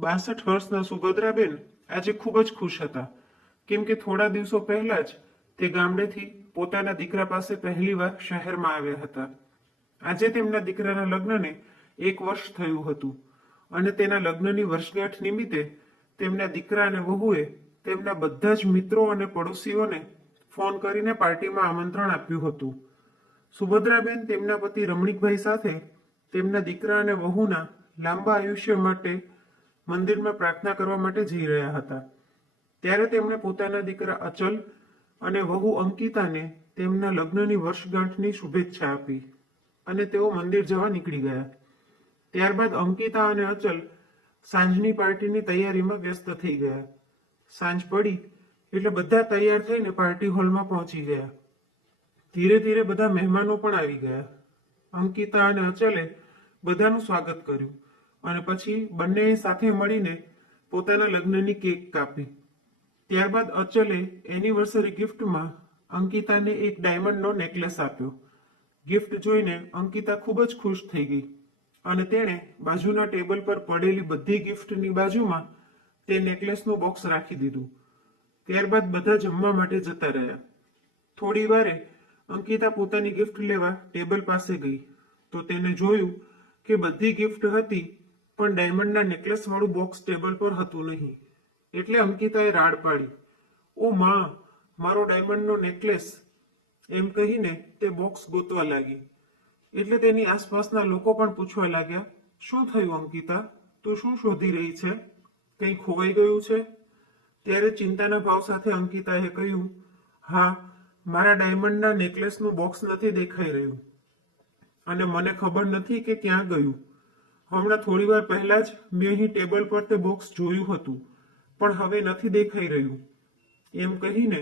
62 વર્ષના સુભદ્રાબેન આજે ખૂબ જ ખુશ હતા, કેમ કે થોડા દિવસો પહેલા જ તે ગામડેથી પોતાના દીકરા પાસે પહેલીવાર શહેરમાં આવ્યા હતા. આજે તેમના દીકરાના લગ્નને 1 વર્ષ થયું હતું અને તેના લગ્નની વર્ષગાંઠ નિમિત્તે તેમના દીકરા અને વહુએ તેમના બધા જ મિત્રો અને પડોશીઓને ફોન કરીને પાર્ટીમાં આમંત્રણ આપ્યું હતું. સુભદ્રાબેન તેમના પતિ રમણીકભાઈ સાથે તેમના દીકરા અને વહુના લાંબા આયુષ્ય માટે મંદિરમાં પ્રાર્થના કરવા માટે જઈ રહ્યા હતા. ત્યારે તેમણે પોતાના દીકરા અચલ અને વહુ અંકિતાને તેમના લગ્નની વર્ષગાંઠની શુભેચ્છા આપી અને તેઓ મંદિર જવા નીકળી ગયા. ત્યારબાદ અંકિતા અને અચલ સાંજની પાર્ટીની તૈયારીમાં વ્યસ્ત થઈ ગયા. સાંજ પડી એટલે બધા તૈયાર થઈને પાર્ટી હોલમાં પહોંચી ગયા. ધીરે ધીરે બધા મહેમાનો પણ આવી ગયા. અંકિતા અને અચલે બધાનું સ્વાગત કર્યું અને પછી બંનેએ સાથે મળીને પોતાના લગ્નની કેક કાપી. ત્યારબાદ અચલે એનિવર્સરી ગિફ્ટમાં અંકિતાને એક ડાયમંડનો નેકલેસ આપ્યો. ગિફ્ટ જોઈને અંકિતા ખૂબ જ ખુશ થઈ ગઈ અને તેણે બાજુના ટેબલ પર પડેલી બધી ગિફ્ટની બાજુમાં તે નેકલેસનું બોક્સ રાખી દીધું. ત્યારબાદ બધા જમવા માટે જતા રહ્યા. થોડી વારે અંકિતા પોતાની ગિફ્ટ લેવા ટેબલ પાસે ગઈ તો તેને જોયું કે બધી ગિફ્ટ હતી પણ ડાયમંડના નેકલેસ વાળું બોક્સ ટેબલ પર હતું નહીં. એટલે અંકિતાએ રાડ પાડી, "ઓ માં, મારો ડાયમંડનો નેકલેસ!" એમ કહીને તે બોક્સ ગોતવા લાગી. એટલે તેની આસપાસના લોકો પણ પૂછવા લાગ્યા, "શું થયું અંકિતા? તું શું શોધી રહી છે? કંઈ ખોવાઈ ગયું છે?" ત્યારે ચિંતાના ભાવ સાથે અંકિતાએ કહ્યું, "હા, મારા ડાયમંડના નેકલેસનું બોક્સ નથી દેખાઈ રહ્યું અને મને ખબર નથી કે ક્યાં ગયું. હમણાં થોડી વાર પહેલા જ મેં અહીં ટેબલ પર તે બોક્સ જોયું હતું પણ હવે નથી દેખાઈ રહ્યું." એમ કહીને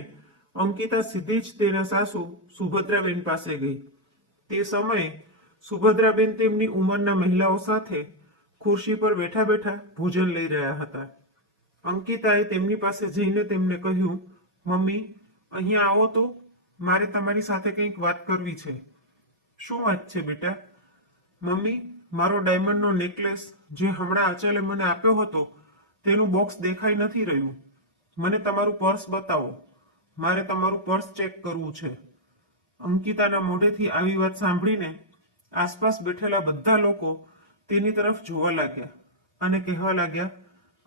અંકિતા સીધી જ તેના સાસુ સુભદ્રાબેન પાસે ગઈ. તે સમયે સુભદ્રાબેન તેમની ઉંમરના મહિલાઓ સાથે ખુરશી પર બેઠા બેઠા ભોજન લઈ રહ્યા હતા. અંકિતાએ તેમની પાસે જઈને તેમને કહ્યું, "મમ્મી, અહીંયા આવો તો, મારે તમારી સાથે કંઈક વાત કરવી છે." "શું વાત છે બેટા?" "મમ્મી, મારો ડાયમંડનો નેકલેસ જે હમણાં અચલે મને આપ્યો હતો તેનું બોક્સ દેખાઈ નથી રહ્યું. મને તમારું પર્સ બતાવો. મારે તમારું પર્સ ચેક કરવું છે." અંકિતાના મોઢેથી આવી વાત સાંભળીને આસપાસ બેઠેલા બધા લોકો તેની તરફ જોવા લાગ્યા અને કહેવા લાગ્યા,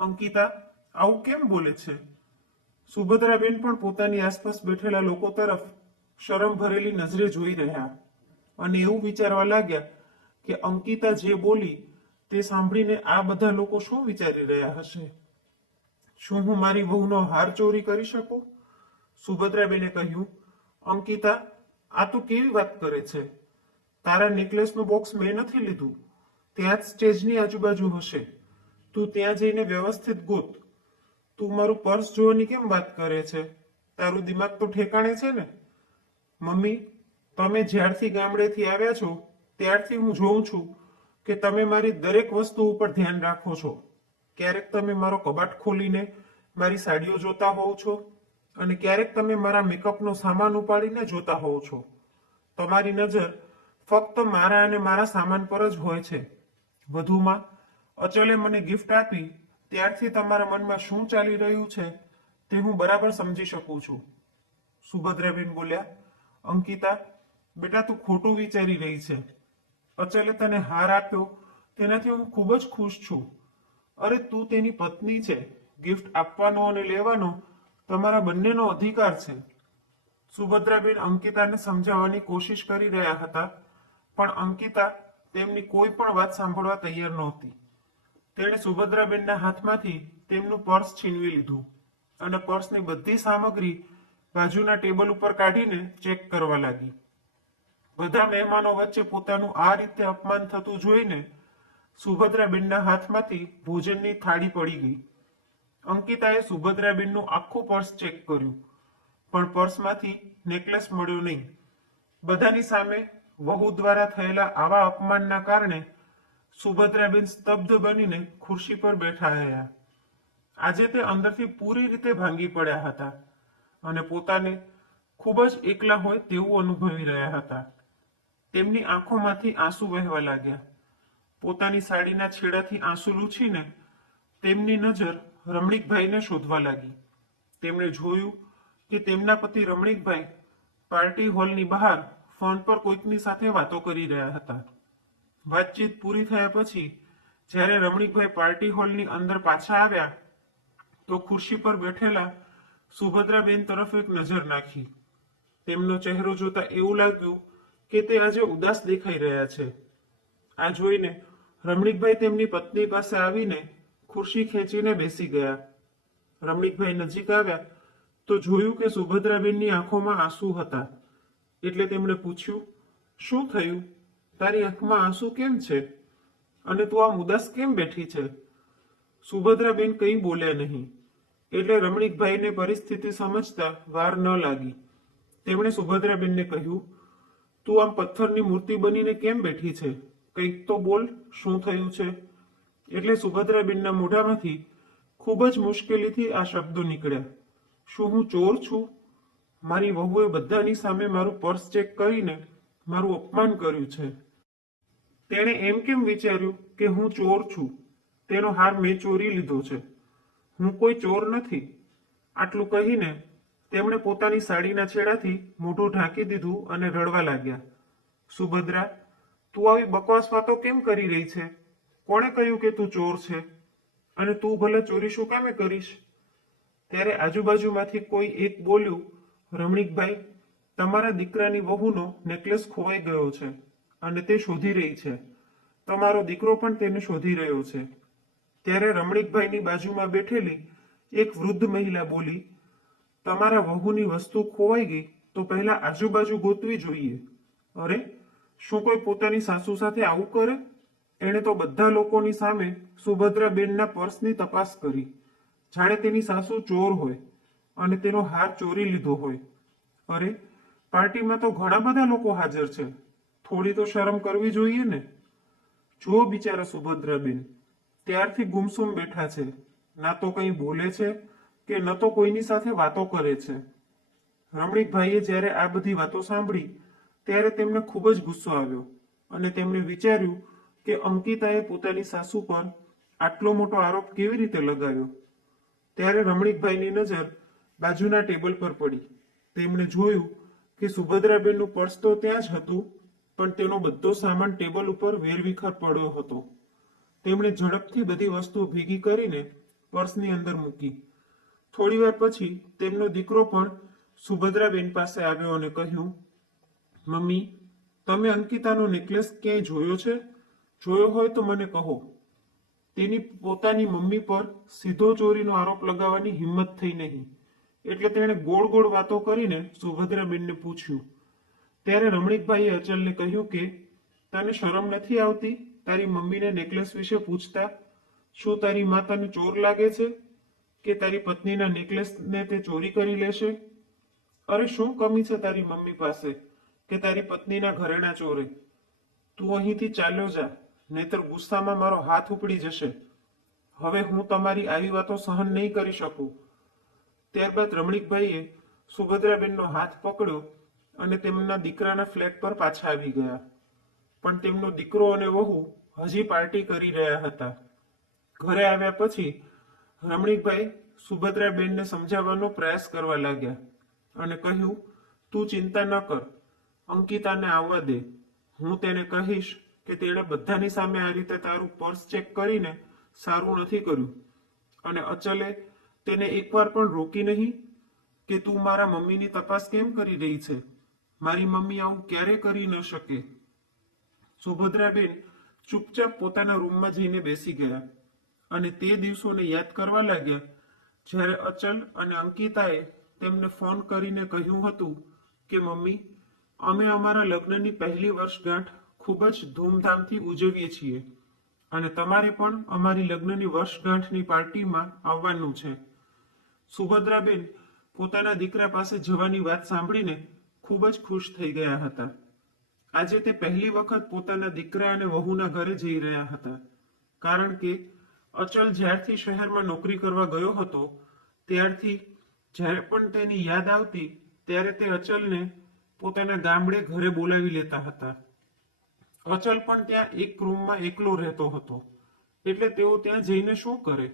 "અંકિતા આવું કેમ બોલે છે?" સુભદ્રાબેન પણ પોતાની આસપાસ બેઠેલા લોકો તરફ શરમ ભરેલી નજરે જોઈ રહ્યા અને એવું વિચારવા લાગ્યા કે અંકિતા જે બોલી તે સાંભળીને આ બધા લોકો શું વિચારી રહ્યા હશે? શું હું મારી વહુનો હાર ચોરી કરી શકું? સુભદ્રાબેને કહ્યું, "અંકિતા, આ તું કેવી વાત કરે છે? તારા નેકલેસનું બોક્સ મેં નથી લીધું. ત્યાં જ સ્ટેજની આજુબાજુ હશે. તું ત્યાં જઈને વ્યવસ્થિત ગોત. તું મારું પર્સ જોવાની કેમ વાત કરે છે? તારું દિમાગ તો ઠેકાણે છે ને?" "મમ્મી, તમે જ્યારથી ગામડેથી આવ્યા છો ત્યારથી હું જોઉં છું કે તમે મારી દરેક વસ્તુ ઉપર ધ્યાન રાખો છો. ક્યારેક તમે મારો કબાટ ખોલીને મારી સાડીઓ જોતા હોવ છો અને ક્યારેક તમે મારા મેકઅપનો સામાન ઉપાડીને જોતા હોવ છો. તમારી નજર ફક્ત મારા અને મારા સામાન પર જ હોય છે. વધુમાં અચલે મને ગિફ્ટ આપી ત્યારથી તમારા મનમાં શું ચાલી રહ્યું છે તે હું બરાબર સમજી શકું છું." સુભદ્રાબેન બોલ્યા, "અંકિતા, બેટા તું ખોટું વિચારી રહી છે. અચલે તને હાર આપ્યો તેનાથી હું ખૂબ જ ખુશ છું. અરે તું તેની પત્ની છે. ગિફ્ટ આપવાનો અને લેવાનો તમારા બંનેનો અધિકાર છે." સુભદ્રાબેન અંકિતાને સમજાવવાની કોશિશ કરી રહ્યા હતા પણ અંકિતા તેમની કોઈ પણ વાત સાંભળવા તૈયાર નહોતી. તેણે સુભદ્રાબેનના હાથમાંથી તેમનું પર્સ છીનવી લીધું અને પર્સની બધી સામગ્રી બાજુના ટેબલ ઉપર કાઢીને ચેક કરવા લાગી. બધા મહેમાનો વચ્ચે પોતાનું આ રીતે અપમાન થતું જોઈને સુભદ્રાબેનના હાથમાંથી ભોજનની થાળી પડી ગઈ. અંકિતાએ સુભદ્રાબેનનું આખું પર્સ ચેક કર્યું પણ પર્સમાંથી નેકલેસ મળ્યો નહીં. બધાની સામે વહુ દ્વારા થયેલા આવા અપમાનના કારણે સુભદ્રાબેન સ્તબ્ધ બનીને ખુરશી પર બેઠા રહ્યા. આજે તે અંદરથી પૂરી રીતે ભાંગી પડ્યા હતા અને પોતાને ખૂબ જ એકલા હોય તેવું અનુભવી રહ્યા હતા. તેમની આંખોમાંથી આંસુ વહેવા લાગ્યા. પોતાની સાડીના છેડાથી આંસુ લૂછીને તેમની નજર રમણીકભાઈને શોધવા લાગી. તેમણે જોયું કે તેમના પતિ રમણીકભાઈ પાર્ટી હોલની બહાર ફોન પર કોઈકની સાથે વાતો કરી રહ્યા હતા. વાતચીત પૂરી થયા પછી જ્યારે રમણીકભાઈ પાર્ટી હોલની અંદર પાછા આવ્યા તો ખુરશી પર બેઠેલા સુભદ્રાબેન તરફ એક નજર નાખી. તેમનો ચહેરો જોતા એવું લાગ્યું કે તે આજે ઉદાસ દેખાઈ રહ્યા છે. આ જોઈને રમણીકભાઈ તેમની પત્ની પાસે આવીને ખુરશી ખેંચીને બેસી ગયા. રમણીકભાઈ નજીક આવ્યા તો જોયું કે સુભદ્રાબેનની આંખોમાં આંસુ હતા. એટલે તેમણે પૂછ્યું, શું થયું? તારી આંખમાં આંસુ કેમ છે? અને તું આમ ઉદાસ કેમ બેઠી છે? સુભદ્રાબેન કંઈ બોલ્યા નહીં. એટલે રમણીકભાઈને પરિસ્થિતિ સમજતા વાર ન લાગી. તેમણે સુભદ્રાબેનને કહ્યું, તું આમ પથ્થરની મૂર્તિ બનીને કેમ બેઠી છે? કંઈક તો બોલ, શું થયું છે? એટલે સુભદ્રાબેનના મોઢામાંથી ખૂબ જ મુશ્કેલીથી આ શબ્દો નીકળ્યા, શું હું ચોર છું? મારી વહુએ બધાની સામે મારું પર્સ ચેક કરીને મારું અપમાન કર્યું છે. તેણે એમ કેમ વિચાર્યું કે હું ચોર છું? તેનો હાર મેં ચોરી લીધો છે. હું કોઈ ચોર નથી. આટલું કહીને તેમણે પોતાની સાડીના છેડાથી મોઢું ઢાંકી દીધું અને રડવા લાગ્યા. સુભદ્રા, તું આવી બકવાસ વાતો કેમ કરી રહી છે? કોણે કહ્યું કે તું ચોર છે? અને તું ભલે ચોરી શું કામે કરીશ? ત્યારે આજુબાજુમાંથી કોઈ એક બોલ્યું, રમણીકભાઈ, તમારા દીકરાની વહુનો નેકલેસ ખોવાઈ ગયો છે અને તે શોધી રહી છે. તમારો દીકરો પણ તેને શોધી રહ્યો છે. ત્યારે રમણીકભાઈની બાજુમાં બેઠેલી એક વૃદ્ધ મહિલા બોલી, તમારા વહુની વસ્તુ ખોવાઈ ગઈ તો પહેલા આજુબાજુ ગોતવી જોઈએ. અરે, શું કોઈ પોતાની સાસુ સાથે આવું કરે? એણે તો બધા લોકોની સામે સુભદ્રાબેનના પર્સની તપાસ કરી, જાણે તેની સાસુ ચોર હોય અને તેનો હાર ચોરી લીધો હોય. અરે, પાર્ટીમાં તો ઘણા બધા લોકો હાજર છે. થોડી તો શરમ કરવી જોઈએ ને. જો બિચારા સુભદ્રાબેન ત્યારથી ગુમસુમ બેઠા છે. ના તો કંઈ બોલે છે કે ન તો કોઈની સાથે વાતો કરે છે. રમણીકભાઈએ જ્યારે આ બધી વાતો સાંભળી ત્યારે તેમને ખૂબ જ ગુસ્સો આવ્યો અને તેમણે વિચાર્યું કે અંકિતાએ પોતાની સાસુ પર આટલો મોટો આરોપ કેવી રીતે લગાવ્યો. ત્યારે રમણીકભાઈની નજર બાજુના ટેબલ પર પડી. તેમણે જોયું કે સુભદ્રાબેનનું પર્સ તો ત્યાં જ હતું, પણ તેનો બધો સામાન ટેબલ ઉપર વેરવિખેર પડ્યો હતો. તેમણે ઝડપથી બધી વસ્તુઓ ભેગી કરીને પર્સની અંદર મૂકી. થોડીવાર પછી તેમનો દીકરો પણ સુભદ્રાબેન પાસે આવ્યો અને કહ્યું, મમ્મી, તમે અંકિતાનો નેકલેસ ક્યાંય જોયો છે? જોયો હોય તો મને કહો. તેની પોતાની મમ્મી પર સીધો ચોરીનો આરોપ લગાવવાની હિંમત થઈ નહીં. એટલે તેણે ગોળ ગોળ વાતો કરીને સુભદ્રાબેનને પૂછ્યું. ત્યારે રમણીકભાઈએ અચલને કહ્યું કે તને શરમ નથી આવતી તારી મમ્મીને નેકલેસ વિશે પૂછતા? શું તારી મા તને ચોર લાગે છે કે તારી પત્નીના નેકલેસને તે ચોરી કરી લેશે? અરે, શું કમી છે તારી મમ્મી પાસે કે તારી પત્નીના ઘરેણા ચોરે? તું અહીંથી ચાલ્યો જા, નહીતર ગુસ્સામાં મારો હાથ ઉપડી જશે. હવે હું તમારી આવી વાતો સહન નહીં કરી શકું. ત્યારબાદ રમણીકભાઈએ સુભદ્રાબેનનો હાથ પકડ્યો અને તેમના દીકરાના ફ્લેટ પર પાછા આવી ગયા. પણ તેમનો દીકરો અને વહુ હજી પાર્ટી કરી રહ્યા હતા. ઘરે આવ્યા પછી રમણીકભાઈ સુભદ્રાબેનને સમજાવવાનો પ્રયાસ કરવા લાગ્યા અને કહ્યું, તું ચિંતા ન કર, અંકિતાને આવવા દે. હું તેને કહીશ કે તેણે બધાની સામે આ રીતે તારું પર્સ ચેક કરીને સારું નથી કર્યું. અને અચલે તેને એકવાર પણ રોકી નહીં કે તું મારા મમ્મીની તપાસ કેમ કરી રહી છે? મારી મમ્મી આવું ક્યારે કરી ન શકે. સુભદ્રાબેન ચૂપચાપ પોતાના રૂમમાં જઈને બેસી ગયા અને તે દિવસોને યાદ કરવા લાગ્યા જ્યારે અચલ અને અંકિતાએ તેમને ફોન કરીને કહ્યું હતું કે મમ્મી, અમે અમારા લગ્નની પહેલી વર્ષગાંઠ ખૂબ જ ધૂમધામથી ઉજવીએ છીએ અને તમારે પણ અમારી લગ્નની વર્ષગાંઠની પાર્ટીમાં આવવાનું છે. સુભદ્રાબેન પોતાના દીકરા પાસે જવાની વાત સાંભળીને ખૂબ જ ખુશ થઈ ગયા હતા. આજે તે પહેલી વખત પોતાના દીકરા અને વહુના ઘરે જઈ રહ્યા હતા, કારણ કે અચલ જ્યારથી શહેરમાં નોકરી કરવા ગયો હતો ત્યારથી જ્યારે પણ તેની યાદ આવતી ત્યારે તે અચલને પોતાના ગામડે ઘરે બોલાવી લેતા હતા. અચલ પણ ત્યાં એક રૂમમાં એકલો રહેતો હતો, એટલે તેઓ ત્યાં જઈને શું કરે?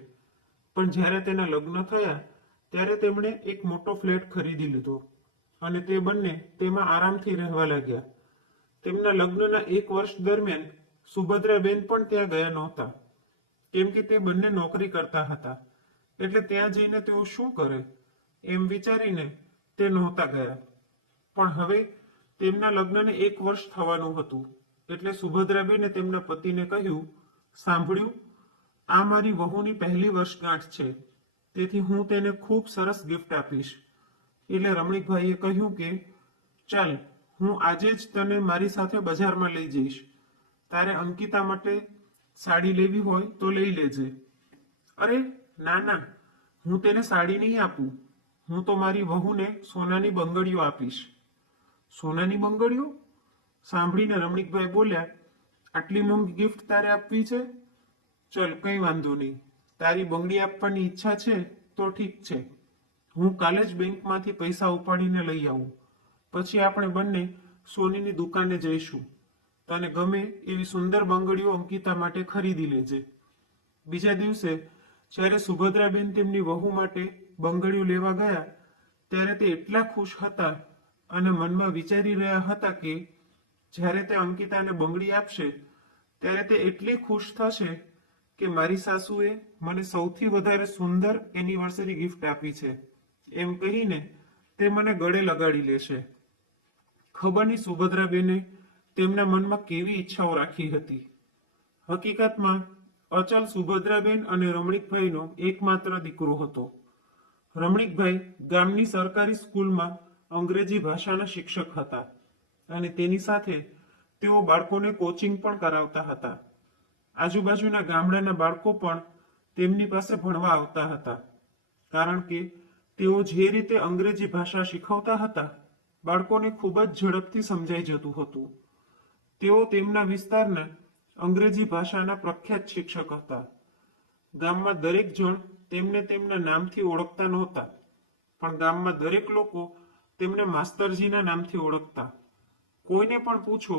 પણ જ્યારે તેના લગ્ન થયા ત્યારે તેમણે એક મોટો ફ્લેટ ખરીદી લીધો અને તે બંને તેમાં આરામથી રહેવા લાગ્યા. તેમના લગ્નના 1 વર્ષ દરમિયાન સુભદ્રાબેન પણ ત્યાં ગયા નહોતા, કેમ કે તે બંને નોકરી કરતા હતા. એટલે ત્યાં જઈને તેઓ શું કરે એમ વિચારીને તે નહોતા ગયા. પણ હવે તેમના લગ્નને 1 વર્ષ થવાનું હતું. એટલે સુભદ્રાબેને તેમના પતિને કહ્યું, સાંભળ્યું, આ મારી વહુની પહેલી વર્ષગાંઠ છે, તેથી હું તેને ખૂબ સરસ ગિફ્ટ આપીશ. એટલે રમણીકભાઈએ કહ્યું કે ચાલ, હું આજે જ તને મારી સાથે બજારમાં લઈ જઈશ. તારે અંકિતા માટે સાડી લેવી હોય તો લઈ લેજે. અરે ના ના, હું તેને સાડી નહીં આપું, હું તો મારી વહુને સોનાની બંગડીઓ આપીશ. સોનાની બંગડીઓ? સાંભળીને રમણીકભાઈ બોલ્યા, આટલી મોંઘી ગિફ્ટ તારે આપવી છે? ચલ, કંઈ વાંધો નહીં. તારી બંગડી આપવાની ઈચ્છા છે તો ઠીક છે. હું કાલે જ બેંકમાંથી પૈસા ઉપાડીને લઈ આવું. પછી આપણે બંને સોનીની દુકાને જઈશું. તને ગમે એવી સુંદર બંગડીઓ અંકિતા માટે ખરીદી લેજે. બીજા દિવસે જ્યારે સુભદ્રાબેન તેમની વહુ માટે બંગડીઓ લેવા ગયા ત્યારે તે એટલા ખુશ હતા અને મનમાં વિચારી રહ્યા હતા કે જ્યારે તે અંકિતાને બંગડી આપશે ત્યારે તે એટલી ખુશ થશે કે મારી સાસુએ મને સૌથી વધારે સુંદર એનિવર્સરી ગિફ્ટ આપી છે એમ કહીને તે મને ગળે લગાડી લેશે. ખબર નહીં સુભદ્રાબેને તેમના મનમાં કેવી ઈચ્છાઓ રાખી હતી. હકીકતમાં અચલ સુભદ્રાબેન અને રમણીકભાઈનો એકમાત્ર દીકરો હતો. રમણીકભાઈ ગામની સરકારી સ્કૂલમાં અંગ્રેજી ભાષાના શિક્ષક હતા અને તેની સાથે તેઓ બાળકોને કોચિંગ પણ કરાવતા હતા. આજુબાજુના ગામડાના બાળકો પણ તેમની પાસે ભણવા આવતા હતા, કારણ કે તેઓ જે રીતે અંગ્રેજી ભાષા શીખવતા હતા બાળકોને ખૂબ જ ઝડપથી સમજાઈ જતું હતું. તેઓ તેમના વિસ્તારના અંગ્રેજી ભાષાના પ્રખ્યાત શિક્ષક હતા. ગામમાં દરેક જણ તેમને તેમના નામથી ઓળખતા નહોતા, પણ ગામમાં દરેક લોકો તેમને માસ્તરજીના નામથી ઓળખતા. કોઈને પણ પૂછો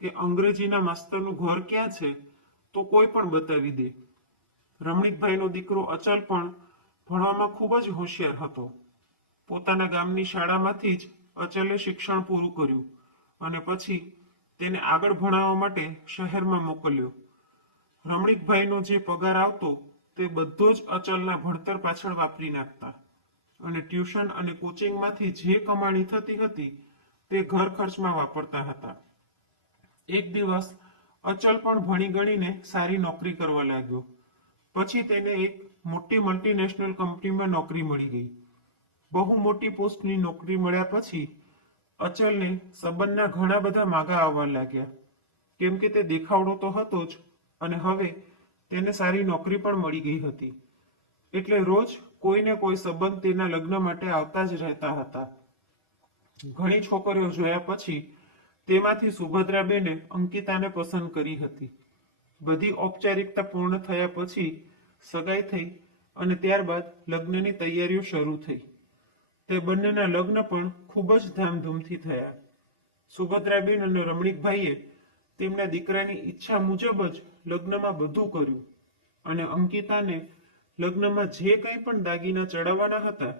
કે અંગ્રેજીના માસ્તરનું ઘર ક્યાં છે તો કોઈ પણ બતાવી દે. રમણીકભાઈનો દીકરો અચલ પણ ભણવામાં ખૂબ જ હોશિયાર હતો. પોતાના ગામની શાળામાંથી જ અચલે શિક્ષણ પૂરું કર્યું અને પછી તેને આગળ ભણાવવા માટે શહેરમાં મોકલ્યો. રમણીકભાઈનો જે પગાર આવતો તે બધો જ અચલના ભણતર પાછળ વાપરી નાખતા અને ટ્યુશન અને કોચિંગમાંથી જે કમાણી થતી હતી તે ઘર ખર્ચમાં વાપરતા હતા. એક દિવસ અચલ પણ ભણી ગણીને સારી નોકરી કરવા લાગ્યો. પછી તેને એક મોટી મલ્ટીનેશનલ કંપનીમાં નોકરી મળી ગઈ. બહુ મોટી પોસ્ટની નોકરી મળ્યા પછી અચલને સંબંધના ઘણા બધા માગા આવવા લાગ્યા, કેમ કે તે દેખાવડો તો હતો જ અને હવે તેને સારી નોકરી પણ મળી ગઈ હતી. એટલે રોજ કોઈને કોઈ સંબંધ તેના લગ્ન માટે આવતા જ રહેતા હતા. ઘણી છોકરીઓ જોયા પછી તેમાંથી સુભદ્રાબેને અંકિતાને પસંદ કરી હતી. બધી ઔપચારિકતા પૂર્ણ થયા પછી સગાઈ થઈ અને ત્યારબાદ લગ્નની તૈયારીઓ શરૂ થઈ. તે બંનેના લગ્ન પણ ખૂબ જ ધામધૂમથી થયા. સુભદ્રાબેન અને રમણીકભાઈએ તેમના દીકરાની ઈચ્છા મુજબ જ લગ્નમાં બધું કર્યું અને અંકિતાને લગ્નમાં જે કંઈ પણ દાગીના ચડાવવાના હતા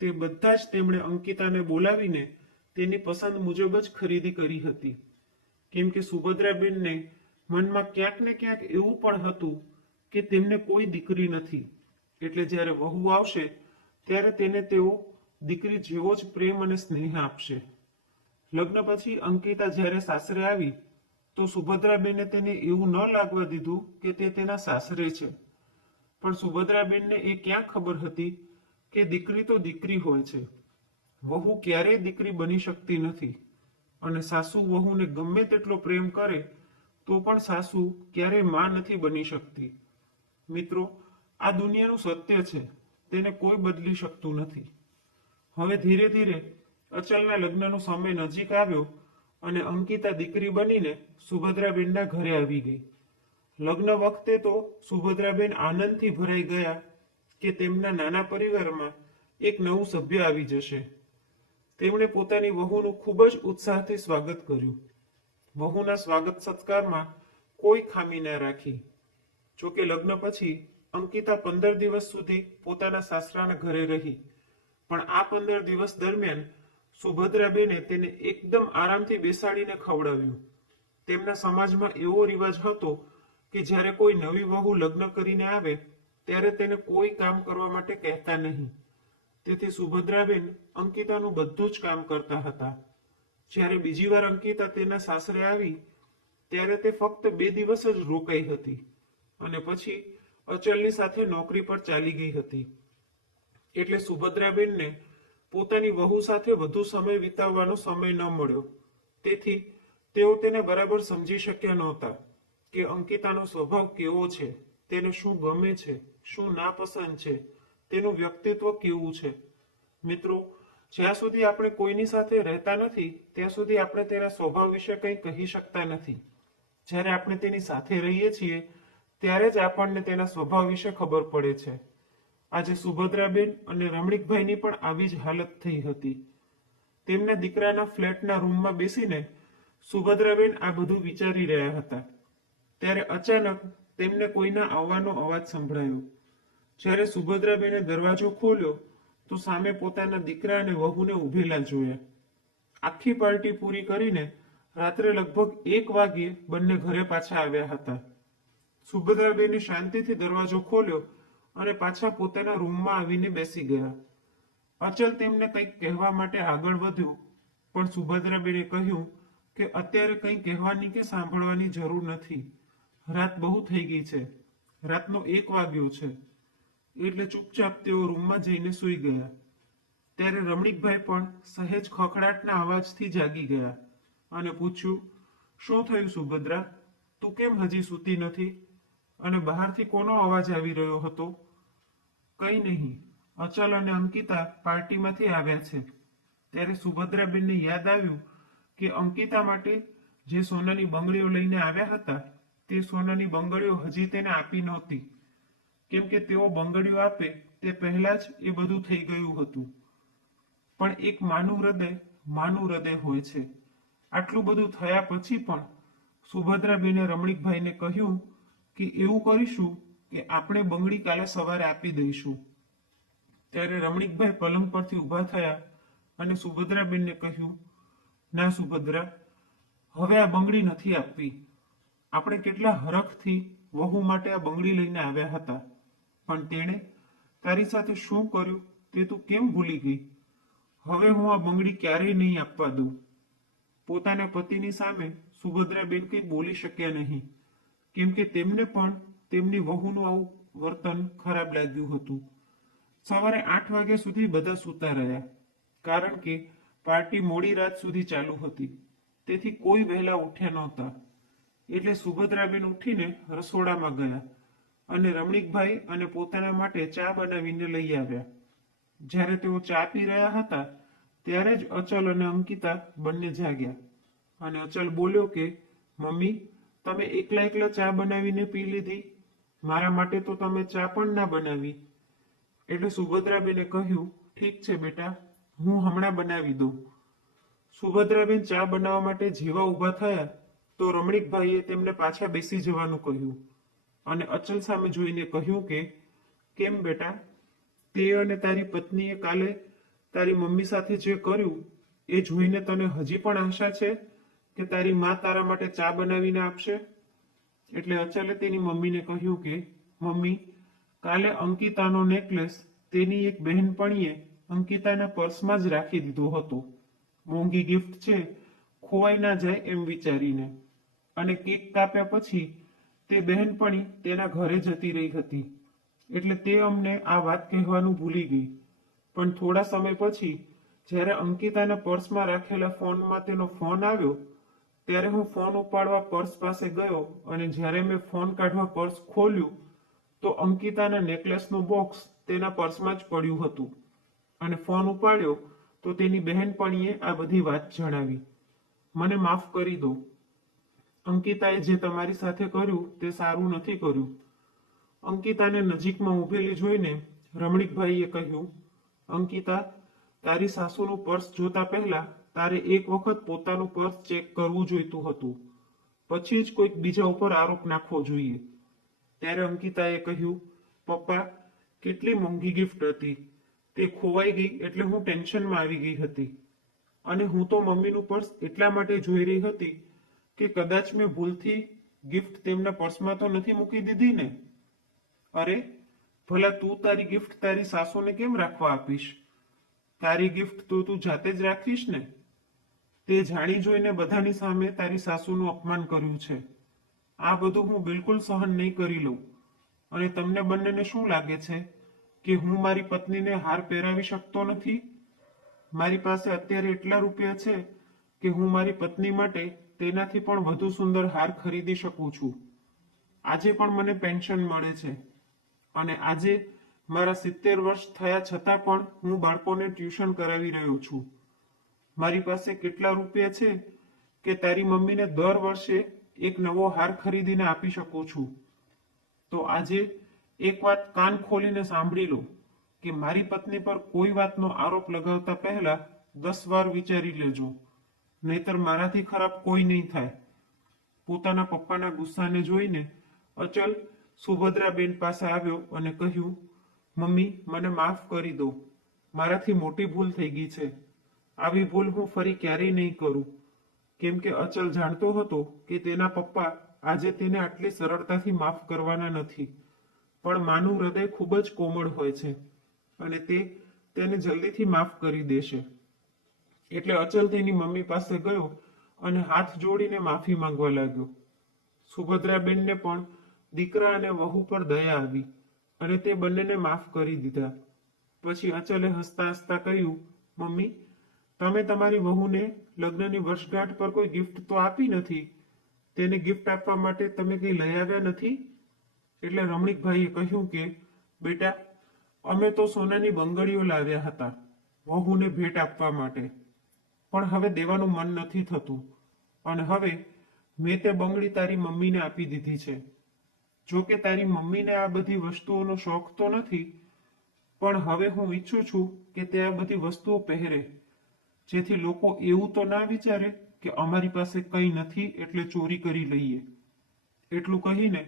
તે બધા જ તેમણે અંકિતાને બોલાવીને તેની પસંદ મુજબ જ ખરીદી કરી હતી. કેમ કે સુભદ્રાબેનને મનમાં ક્યાંક ને ક્યાંક એવું પણ હતું કે તેમને કોઈ દીકરી નથી, એટલે જ્યારે વહુ આવશે ત્યારે તેને તેઓ દીકરી જેવો જ પ્રેમ અને સ્નેહ આપશે. લગ્ન પછી અંકિતા જ્યારે સાસરે આવી તો સુભદ્રાબેને તેને એવું ન લાગવા દીધું કે તે તેના સાસરે છે. પણ સુભદ્રાબેનને એ ક્યાં ખબર હતી કે દીકરી તો દીકરી હોય છે. વહુ ક્યારેય દીકરી બની શકતી નથી અને સાસુ વહુને ગમે તેટલો પ્રેમ કરે તો પણ સાસુ ક્યારેય માં નથી બની શકતી. મિત્રો, આ દુનિયાનું સત્ય છે, તેને કોઈ બદલી શકતું નથી. હવે ધીરે ધીરે અચલના લગ્નનો સમય નજીક આવ્યો અને અંકિતા દીકરી બનીને સુભદ્રાબેનના ઘરે આવી ગઈ. લગ્ન વખતે તો સુભદ્રાબેન આનંદથી ભરાઈ ગયા કે તેમના નાના પરિવારમાં એક નવું સભ્ય આવી જશે. તેમણે પોતાની વહુનું ખૂબ જ ઉત્સાહથી સ્વાગત કર્યું. વહુના સ્વાગત સત્કારમાં કોઈ ખામી ના રાખી. જોકે લગ્ન પછી અંકિતા 15 દિવસ સુધી પોતાના સાસરાના ઘરે રહી, પણ આ 15 દિવસ દરમિયાન સુભદ્રાબેને તેને એકદમ આરામથી બેસાડીને ખવડાવ્યું. તેમના સમાજમાં એવો રિવાજ હતો કે જ્યારે કોઈ નવી વહુ લગ્ન કરીને આવે ત્યારે તેને કોઈ કામ કરવા માટે કહેતા નહીં. તેથી સુભદ્રાબેન અંકિતાનું બધું જ કામ કરતા હતા. જ્યારે બીજી વાર અંકિતા તેના સાસરે આવી ત્યારે તે ફક્ત 2 દિવસ જ રોકાઈ હતી અને પછી અચલની સાથે નોકરી પર ચાલી ગઈ હતી. એટલે સુભદ્રાબેનને પોતાની વહુ સાથે વધુ સમય વિતાવવાનો સમય ન મળ્યો. તેથી તેઓ તેને બરાબર સમજી શક્યા નહોતા કે અંકિતાનો સ્વભાવ કેવો છે, તેને શું ગમે છે, શું નાપસંદ છે, તેનું વ્યક્તિત્વ કેવું છે. મિત્રો, જ્યાં સુધી આપણે કોઈની સાથે રહેતા નથી ત્યાં સુધી આપણે તેના સ્વભાવ વિશે કંઈ કહી શકતા નથી. જ્યારે આપણે તેની સાથે રહીએ છીએ ત્યારે જ આપણને તેના સ્વભાવ વિશે ખબર પડે છે. આજે સુભદ્રાબેન અને રમણીકભાઈની પણ આવી જ હાલત થઈ હતી. તેમના દીકરાના ફ્લેટના રૂમમાં બેસીને સુભદ્રાબેન આ બધું વિચારી રહ્યા હતા. ત્યારે અચાનક તેમને કોઈના આવવાનો અવાજ સંભળાયો. જ્યારે સુભદ્રાબેને દરવાજો ખોલ્યો તો સામે પોતાના દીકરા અને વહુને ઊભેલા જોયા. આખી પાર્ટી પૂરી કરીને રાત્રે લગભગ 1 વાગ્યે બંને ઘરે પાછા આવ્યા હતા. સુભદ્રાબેને શાંતિથી દરવાજો ખોલ્યો અને પાછા પોતાના રૂમમાં આવીને બેસી ગયા. અચલ તેમને કંઈક કહેવા માટે આગળ વધ્યું, પણ સુભદ્રાબેને કહ્યું કે અત્યારે કંઈ કહેવાની કે સાંભળવાની જરૂર નથી. રાત બહુ થઈ ગઈ છે, રાતનો 1 વાગ્યો છે. એટલે ચૂપચાપ તેઓ રૂમમાં જઈને સૂઈ ગયા. ત્યારે રમણીકભાઈ પણ સહેજ ખખડાટના અવાજથી જાગી ગયા અને પૂછ્યું, શું થયું સુભદ્રા? તું કેમ હજી સૂતી નથી? અને બહારથી કોનો અવાજ આવી રહ્યો હતો? કંઈ નહીં, અચલ અને અંકિતા પાર્ટીમાંથી આવ્યા છે. ત્યારે સુભદ્રાબેનને યાદ આવ્યું કે અંકિતા માટે જે સોનાની બંગડીઓ લઈને આવ્યા હતા તે સોનાની બંગડીઓ હજી તેને આપી નહોતી, કેમ કે તેઓ બંગડીઓ આપે તે પહેલા જ એ બધું થઈ ગયું હતું. પણ એક માનું હૃદય હોય છે. આટલું બધું થયા પછી પણ સુભદ્રાબેને રમણીકભાઈને કહ્યું કે એવું કરીશું કે આપણે બંગડી કાલે સવારે આપી દઈશું. ત્યારે રમણીકભાઈ પલંગ પરથી ઊભા થયા અને સુભદ્રાબેનને કહ્યું, ના સુભદ્રા, હવે આ બંગડી નથી આપવી. આપણે કેટલા હરખથી વહુ માટે આ બંગડી લઈને આવ્યા હતા, પણ તેણે તારી સાથે શું કર્યું તે તું કેમ ભૂલી ગઈ? હવે હું આ બંગડી ક્યારેય નહીં આપવા દઉં. પોતાના પતિની સામે સુભદ્રાબેન કંઈ બોલી શક્યા નહીં, કેમ કે તેમને પણ તેમની વહુનું આવું વર્તન ખરાબ લાગ્યું હતું. સવારે 8 વાગ્યા સુધી બધા સૂતા રહ્યા, કારણ કે પાર્ટી મોડી રાત સુધી ચાલુ હતી. તેથી કોઈ વહેલા ઉઠ્યા નહોતા. એટલે સુભદ્રાબેન ઉઠીને રસોડામાં ગયા અને રમણીકભાઈ અને પોતાના માટે ચા બનાવીને લઈ આવ્યા. જ્યારે તેઓ ચા પી રહ્યા હતા ત્યારે જ અચલ અને અંકિતા બંને જાગ્યા અને અચલ બોલ્યો કે મમ્મી, તમે એકલા ચા બનાવીને પી લીધી, મારા માટે તો તમે ચા પણ ના બનાવી. એટલે સુભદ્રાબેને કહ્યું, ઠીક છે બેટા, હું હમણાં બનાવી દઉં. સુભદ્રાબેન ચા બનાવવા માટે જેવા ઊભા થયા તો રમણીકભાઈએ તેમને પાછા બેસી જવાનું કહ્યું અને અચલ સામે જોઈને કહ્યું કે કેમ બેટા, તે અને તારી પત્નીએ કાલે તારી મમ્મી સાથે જે કર્યું એ જોઈને તને હજી પણ આશા છે કે તારી માં તારા માટે ચા બનાવીને આપશે? એટલે અચલે તેની મમ્મીને કહ્યું કે મમ્મી, કાલે અંકિતાનો નેકલેસ તેની એક બહેનપણીએ અંકિતાના પર્સમાં જ રાખી દીધો હતો. મોંઘી ગિફ્ટ છે, ખોવાઈ ના જાય એમ વિચારીને. અને કેક કાપ્યા પછી તે બહેનપણી તેના ઘરે જતી રહી હતી, એટલે તે અમને આ વાત કહેવાનું ભૂલી ગઈ. પણ થોડા સમય પછી જ્યારે અંકિતાના પર્સમાં રાખેલા ફોનમાં તેનો ફોન આવ્યો ત્યારે હું ફોન ઉપાડવા પર્સ પાસે ગયો અને જ્યારે મેં ફોન કાઢવા પર્સ ખોલ્યું તો અંકિતાના નેકલેસનું બોક્સ તેના પર્સમાં જ પડ્યું હતું અને ફોન ઉપાડ્યો તો તેની બહેનપણીએ આ બધી વાત જણાવી. મને માફ કરી દો. અંકિતાએ જે તમારી સાથે કર્યું તે સારું નથી કર્યું. અંકિતાને નજીકમાં ઊભેલી જોઈને રમણીકભાઈએ કહ્યું, અંકિતા, તારી સાસુનું પર્સ જોતા પહેલા તારે એક વખત પોતાનું પર્સ ચેક કરવું જોઈતું હતું, પછી જ કોઈક બીજા ઉપર આરોપ નાખવો જોઈએ. ત્યારે અંકિતાએ કહ્યું, પપ્પા, કેટલી મોંઘી ગિફ્ટ હતી, તે ખોવાઈ ગઈ એટલે હું ટેન્શનમાં આવી ગઈ હતી, અને હું તો મમ્મીનું પર્સ એટલા માટે જોઈ રહી હતી કે કદાચ મેં ભૂલથી ગિફ્ટ તેમના પર્સમાં તો નથી મૂકી દીધી ને. અરે ભલા તું તારી ગિફ્ટ તારી સાસુને કેમ રાખવા આપીશ? તારી ગિફ્ટ તો તું જાતે જ રાખીશ ને. તે જાણી જોઈને બધાની સામે તારી સાસુનું અપમાન કર્યું છે. આ બધું હું બિલકુલ સહન નહીં કરી લઉં. અને તમને બંનેને શું લાગે છે કે હું મારી પત્નીને હાર પહેરાવી શકતો નથી? મારી પાસે અત્યારે એટલા રૂપિયા છે કે હું મારી પત્ની માટે તેનાથી પણ વધુ સુંદર હાર ખરીદી શકું છું. આજે પણ મને પેન્શન મળે છે, અને આજે મારા 70 વર્ષ થયા છતાં પણ હું બાળકોને ટ્યુશન કરાવી રહ્યો છું. મારી પાસે કેટલા રૂપિયા છે કે તારી મમ્મીને દર વર્ષે એક નવો હાર ખરીદીને આપી શકું છું. તો આજે એક વાત કાન ખોલીને સાંભળી લો કે મારી પત્ની પર કોઈ વાતનો આરોપ લગાવતા પહેલા 10 વાર વિચારી લેજો, નહીતર મારાથી ખરાબ કોઈ નહીં થાય. પોતાના પપ્પાના ગુસ્સાને જોઈને અચલ સુભદ્રાબેન પાસે આવ્યો અને કહ્યું, મમ્મી, મને માફ કરી દો. મારાથી મોટી ભૂલ થઈ ગઈ છે. આવી ભૂલ હું ફરી ક્યારેય નહીં કરું. કેમ કે અચલ જાણતો હતો કે તેના પપ્પા આજે તેને આટલી સરળતાથી માફ કરવાના નથી. પણ માનું હૃદય ખૂબ જ કોમળ હોય છે, અને તે તેને જલ્દીથી માફ કરી દેશે. એટલે અચલ તેની મમ્મી પાસે ગયો અને હાથ જોડીને માફી માંગવા લાગ્યો. સુભદ્રાબેનને પણ દીકરા અને વહુ પર દયા આવી અને તે બંનેને માફ કરી દીધા. પછી અચલે હસતા હસતા કહ્યું, મમ્મી, તમે તમારી વહુને લગ્નની વર્ષગાંઠ પર કોઈ ગિફ્ટ તો આપી નથી. તેને ગિફ્ટ આપવા માટે તમે કંઈ લઈ આવ્યા નથી? એટલે રમણીકભાઈએ કહ્યું કે બેટા, અમે તો સોનાની બંગડીઓ લાવ્યા હતા વહુને ભેટ આપવા માટે, પણ હવે દેવાનું મન નથી થતું, અને હવે મેં તે બંગડી તારી મમ્મીને આપી દીધી છે. જો કે તારી મમ્મીને આ બધી વસ્તુઓનો શોખ તો નથી, પણ હવે હું ઈચ્છું છું કે તે આ બધી વસ્તુઓ પહેરે, જેથી લોકો એવું તો ના વિચારે કે અમારી પાસે કંઈ નથી એટલે ચોરી કરી લઈએ. એટલું કહીને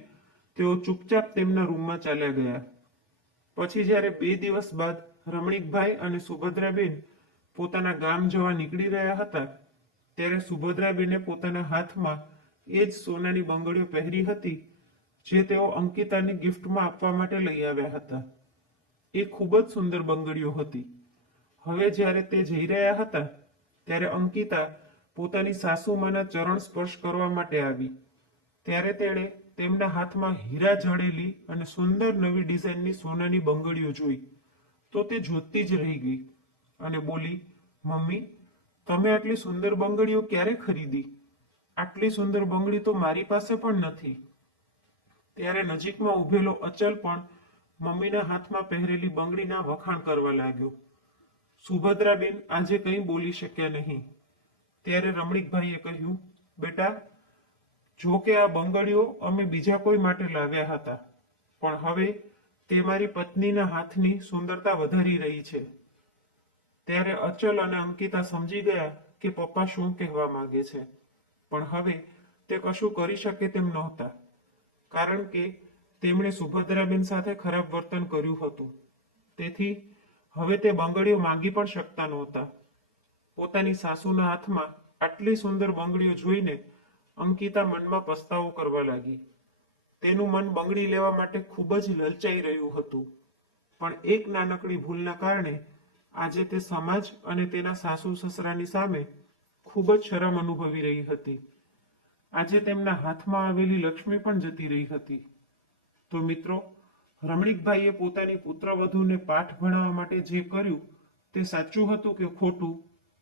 તેઓ ચૂપચાપ તેમના રૂમમાં ચાલ્યા ગયા. પછી જ્યારે 2 દિવસ બાદ રમણીકભાઈ અને સુભદ્રાબેન પોતાના ગામ જવા નીકળી રહ્યા હતા, ત્યારે સુભદ્રાબેને પોતાના હાથમાં એ જ સોનાની બંગડીઓ પહેરી હતી જે તેઓ અંકિતાની ગિફ્ટમાં આપવા માટે લઈ આવ્યા હતા. એ ખૂબ જ સુંદર બંગડીઓ હતી. હવે જ્યારે તે જઈ રહ્યા હતા ત્યારે અંકિતા પોતાની સાસુમાના ચરણ સ્પર્શ કરવા માટે આવી. ત્યારે તેણે તેમના હાથમાં હીરા જડેલી અને સુંદર નવી ડિઝાઇનની સોનાની બંગડીઓ જોઈ તો તે જોતી જ રહી ગઈ અને બોલી, મમ્મી, તમે આટલી સુંદર બંગડીઓ ક્યારે ખરીદી? આટલી સુંદર બંગડી તો મારી પાસે પણ નથી. ત્યારે નજીકમાં ઉભેલો અચલ પણ મમ્મીના હાથમાં પહેરેલી બંગડીના વખાણ કરવા લાગ્યો. સુભદ્રાબેન આજે કંઈ બોલી શક્યા નહીં. ત્યારે રમણીકભાઈએ કહ્યું, બેટા, જો કે આ બંગડીઓ અમે બીજા કોઈ માટે લાવ્યા હતા, પણ હવે તે મારી પત્નીના હાથની સુંદરતા વધારી રહી છે. ત્યારે અચલ અને અંકિતા સમજી ગયા કે પપ્પા શું કહેવા માંગે છે, પણ હવે તે કશું કરી શકે તેમ નહોતા, કારણ કે તેમણે સુભદ્રાબેન સાથે ખરાબ વર્તન કર્યું હતું. તેથી હવે તે બંગડીઓ માંગી પણ શકતા નહોતા. પોતાની સાસુના હાથમાં આટલી સુંદર બંગડીઓ જોઈને અંકિતા મનમાં પસ્તાવો કરવા લાગી. તેનું મન બંગડી લેવા માટે ખૂબ જ લલચાઈ રહ્યું હતું, પણ એક નાનકડી ભૂલના કારણે આજે તે સમાજ અને તેના સાસુ સસરાની સામે ખૂબ જ શરમ અનુભવી રહી હતી. આજે તેમના હાથમાં આવેલી લક્ષ્મી પણ જતી રહી હતી. તો મિત્રો, રમણીકભાઈએ પોતાની પુત્રવધૂને પાઠ ભણાવવા માટે જે કર્યું તે સાચું હતું કે ખોટું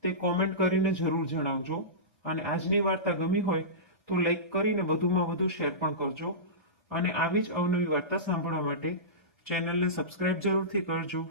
તે કોમેન્ટ કરીને જરૂર જણાવજો. અને આજની વાર્તા ગમી હોય તો લાઈક કરીને વધુમાં વધુ શેર પણ કરજો. અને આવી જ અવનવી વાર્તા સાંભળવા માટે ચેનલને સબસ્ક્રાઇબ જરૂરથી કરજો.